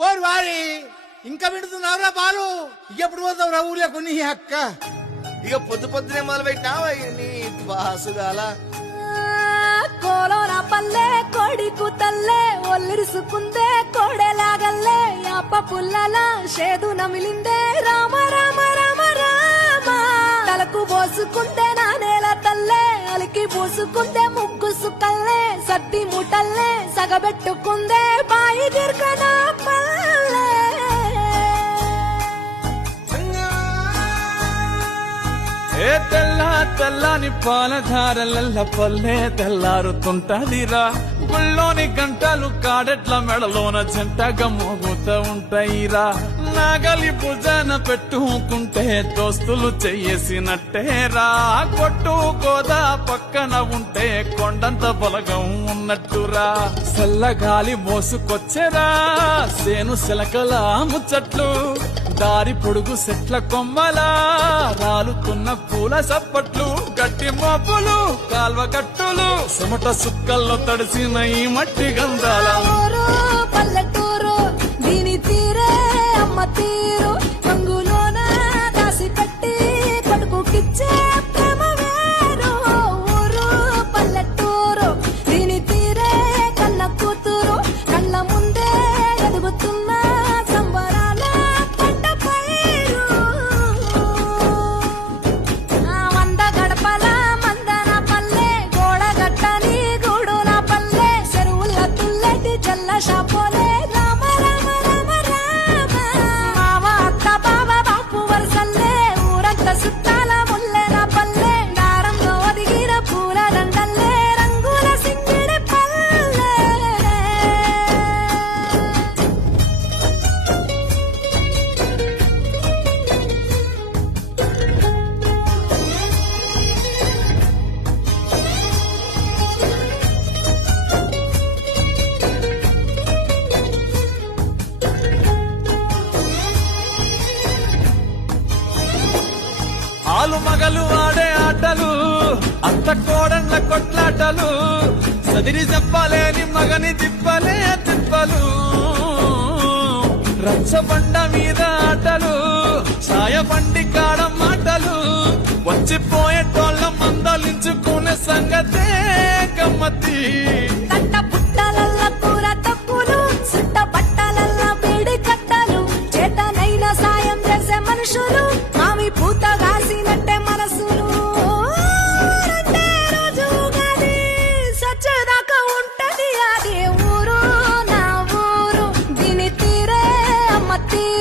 ఓరి వారి ఇంకా వింటున్నావురా పాలు ఎప్పుడు పోతావు రా ఊళ్ళో కొన్ని అక్క ఇక పొద్దు పొద్దునే మొదలు పెట్టినావా నీ బాసుగాల కోలోన పల్లె కోడి కూతల్లే ఒల్లిరుసుకుందే కోడెలాగల్లే యాప పుల్లల షేదు నమిలిందే రామ రామ రామ రామ తలకు పోసుకుందే నా నేల తల్లే అలికి పూసుకుందే ముగ్గు సుక్కల్లే సద్ది ముటల్లే సగబెట్టుకుందే బాయి దిర్గన పల్లె ఏ తెల్ల తెల్లని పాలధారలల్ల పల్లె తెల్లారుతుంటదిరా గుళ్ళోని గంటలు కాడెట్ల మెడలోన జంటగా మోగుతూ ఉంటాయిరా నాగలి భుజాన పెట్టుకుంటే దోస్తులు చెయ్యేసినట్టేరా కొట్టు గోదా పక్కన ఉంటే కొండంత బలగం ఉన్నట్టురా చల్లగాలి మోసుకొచ్చెరా సేను శిలకల ముచ్చట్లు దారి పొడుగు చెట్ల కొమ్మలా రాలుతున్న పూల సప్పట్లు గట్టి మోపులు కాల్వ గట్టులు చెమట సుక్కల్లో తడిసిన ఈ మట్టి గంధాల ఊరు పల్లెటూరు దీని తీరే అమ్మ తీరు రంగులోన దాసి పెట్టి కొడుకుకిచ్చే ప్రేమ వేరు ఊరు పల్లెటూరు దీని తీరే కన్న కూతురు కళ్ళ ముందే ఎదుగుతున్న సంబరాల పంట పైరు వంద గడపల మందన పల్లె గోడగట్టని గూడున పల్లె చెరువుల తుల్లటి జల్ల షాపోలే రామ రామ రామ రామ మావ అత్త బావ బాపు వరసల్లే ఊరంత సుట్టాల ముల్లెన పల్లె దారంలో ఒదిగిన పూల దండల్లే రంగుల సింగిడి పల్లె ఆలు మగలు ఆడే ఆటలు అత్త కోడళ్ళ కొట్లాటలు సదిరి చెప్పలేని మగని తిప్పలే తిప్పలు రచ్చబండ మీద ఆటలు ఛాయ బండి కాడ మాటలు వచ్చిపోయేటోళ్ళ మందలించుకునే సంగతే గమ్మతి కట్ట పుట్టలల్ల కూర తప్పులు సుట్ట బట్టలల్ల వేడి కట్టలు చేతనైన సాయం చేసే మనుషులు మామి పూత కాసినట్టే మనసులు రెండే రోజు ఉగాది సచ్చేదాకా ఉంటది అది ఊరు నా ఊరు దీని తీరే అమ్మ తీరు